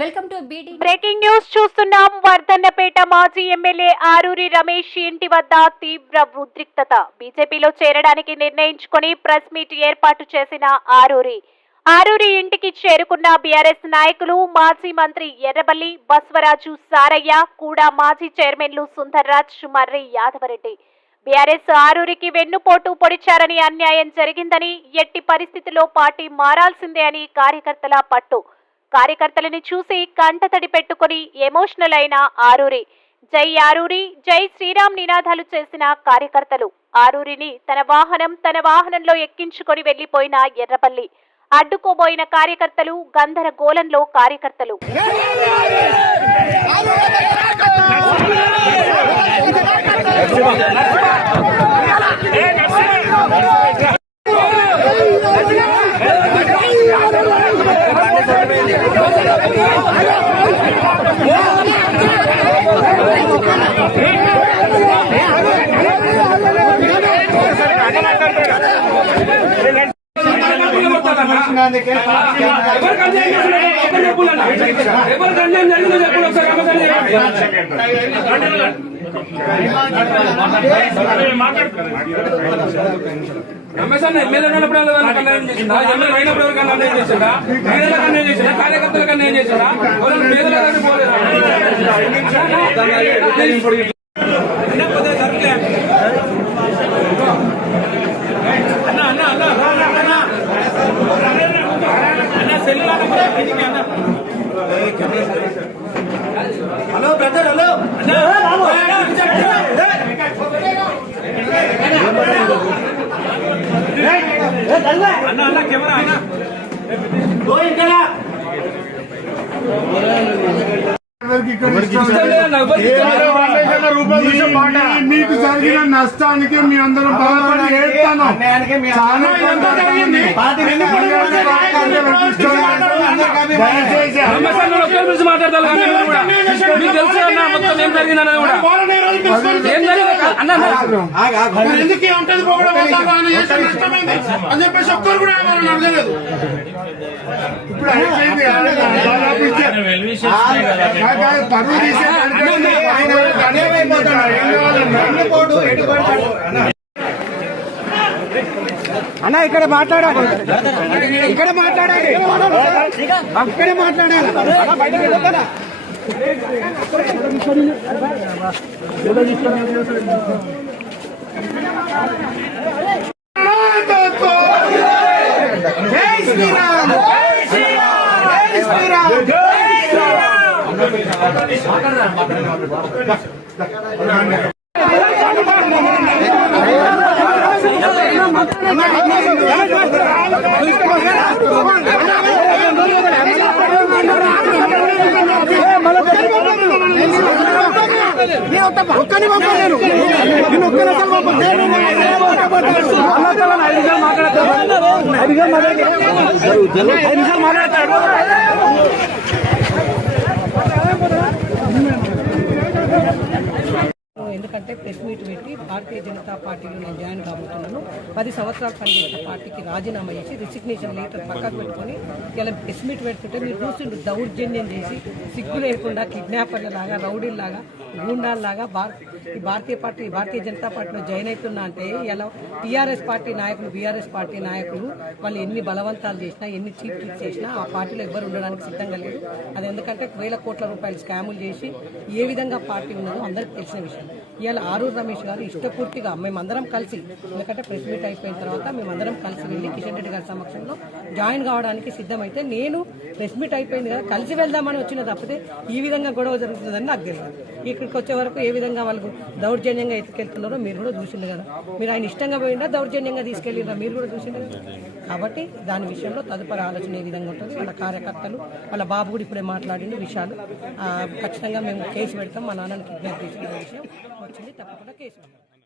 Welcome to BD breaking news చూస్తున్నాం. వర్ధన్నపేట మాజీ MLA Aruri Ramesh ఇంటి వద్ద తీవ్ర ఉద్రిక్తత. బీజేపీలో చేరడానికి నిర్ణయించుకుని ప్రెస్ మీట్ ఏర్పాటు చేసిన ఆరూరి. ఆరూరి ఇంటికి చేరుకున్న బీఆర్ఎస్ నాయకులు మాజీ మంత్రి ఎర్రబల్లి బస్వరాజు సారయ్య కూడా మాజీ చైర్మన్లు సుందర్రాజ్ మర్రి యాదవరెడ్డి. బీఆర్ఎస్ ఆరూరికి వెన్నుపోటు పొడిచారని అన్యాయం జరిగిందని ఎట్టి పరిస్థితిలో పార్టీ మారాల్సిందే అని కార్యకర్తల పట్టు. కార్యకర్తలని చూసి కంటతడి పెట్టుకుని ఎమోషనల్ అయిన ఆరూరి. జై ఆరూరి జై శ్రీరామ్ నినాదాలు చేసిన కార్యకర్తలు. ఆరూరిని తన వాహనం తన వాహనంలో ఎక్కించుకొని వెళ్ళిపోయిన ఎర్రపల్లి. అడ్డుకోబోయిన కార్యకర్తలు గందరగోళంలో కార్యకర్తలు. ఎవరు అన్యాయం జరిగిందో ఒక్కరు చెప్పులన్నా. ఎవరికి అన్యాయం జరిగిందో చెప్పండి ఒకసారి కమ్మకాలు చెప్పండి. రమేష్ అన్న ఎమ్మెల్యే ఉన్నప్పుడు ఎవరికైనా నాకు అన్యాయం చేసిందా? ఎమ్మెల్యే అయినప్పుడు ఎవరికైనా అన్యాయం చేసిందా? పేదలకు అన్యాయం చేసిందా? కార్యకర్తలకు అన్యాయం చేసిందా? ఎవరైనా పేదలకు పోలేదా? అన్న, అన్న, అన్న, అన్న, అన్న. అన్న, సెల్లులాట కూడా కిందికి అన్న. హలో బ్రదర్ హలో అన్న అన్న కెమెరా అన్న ఇష్టం లేదన్న, ఎవరికి ఇష్టం లేదు. మీ- మీకు జరిగిన నష్టానికి మీ అందరం బాధపడి ఏడుతాను చాలా ఇదంతా జరిగింది. దయచేసి రమేష్ అన్న ఒక్కరి గురించి మాట్లాడతారు కానీ మీరు కూడా. మీకు తెలుసు అన్న మొత్తం ఏం జరిగింది అన్నది కూడా ఏం జరిగింది అన్న ఎందుకు ఉంటది పోవడం వల్ల వాళ్ళు చేసిన నష్టమైంది అని చెప్పేసి ఒక్కరు కూడా అడగలేదు ఇప్పుడు అయిపోయింది పరువు తీసే? అన్న ఇక్కడ మాట్లాడాలి ఇక్కడ మాట్లాడాలి అక్కడే మాట్లాడాలి శ్రీరామ్ జై శ్రీరామ్ ఒక్కని పంపలేను నేను ఒక్కని అసలు ఐదు నిమిషాలు మాట్లాడతాడు ఐదు నిమిషాలు మాట్లాడతాడు ఐదు నిమిషాలు మాట్లాడతాడు. ఎందుకంటే ప్రెస్ మీట్ పెట్టి భారతీయ జనతా పార్టీలో నేను జాయిన్ కాబోతున్నాను. పది సంవత్సరాలు పనిచేసిన పార్టీకి రాజీనామా చేసి రిసిగ్నేషన్ లెటర్ పక్కకు పెట్టుకొని ఇలా ప్రెస్ మీట్ పెడుతుంటే మీరు చూసిండు దౌర్జన్యం చేసి సిగ్గు లేకుండా కిడ్నాపర్ల లాగా రౌడీల్లాగా గూండాల్లాగా భారత్ ఈ భారతీయ పార్టీ భారతీయ జనతా పార్టీలో జాయిన్ అవుతున్నా అంటే ఇలా టీఆర్ఎస్ పార్టీ నాయకులు బీఆర్ఎస్ పార్టీ నాయకులు వాళ్ళు ఎన్ని బలవంతాలు చేసినా ఎన్ని చీప్ ట్రిక్స్ చేసినా ఆ పార్టీలో ఎవ్వరు ఉండడానికి సిద్ధంగా లేరు. అది ఎందుకంటే వేల కోట్ల రూపాయలు స్కాములు చేసి ఏ విధంగా పార్టీ ఉన్నదో అందరికీ తెలిసిన విషయం. ఇవాళ ఆరూరు రమేష్ గారు ఇష్టపూర్తిగా మేమందరం కలిసి ఎందుకంటే ప్రెస్ మీట్ అయిపోయిన తర్వాత మేమందరం కలిసి వెళ్ళి కిషన్ రెడ్డి గారి సమక్షంలో జాయిన్ కావడానికి సిద్ధమైతే నేను ప్రెస్ మీట్ అయిపోయింది కదా కలిసి వెళ్దామని వచ్చిన తప్పితే ఈ విధంగా గొడవ జరుగుతుందని నాకు తెలియదు. ఇక్కడికి వచ్చే వరకు ఏ విధంగా వాళ్ళకు దౌర్జన్యంగా ఎత్తుకెళ్తున్నారో మీరు కూడా చూసిండు కదా. మీరు ఆయన ఇష్టంగా పోయిందా దౌర్జన్యంగా తీసుకెళ్ళిందా మీరు కూడా చూసింది కదా? కాబట్టి దాని విషయంలో తదుపరి ఆలోచన ఏ విధంగా ఉంటుంది? వాళ్ళ కార్యకర్తలు వాళ్ళ బాబు కూడా ఇప్పుడే మాట్లాడిన విషయాలు. ఖచ్చితంగా మేము కేసు పెడతాం. మా నాన్నని కిడ్నాప్ చేసిన విషయం వచ్చింది. తప్పకుండా కేసు పెడతాం.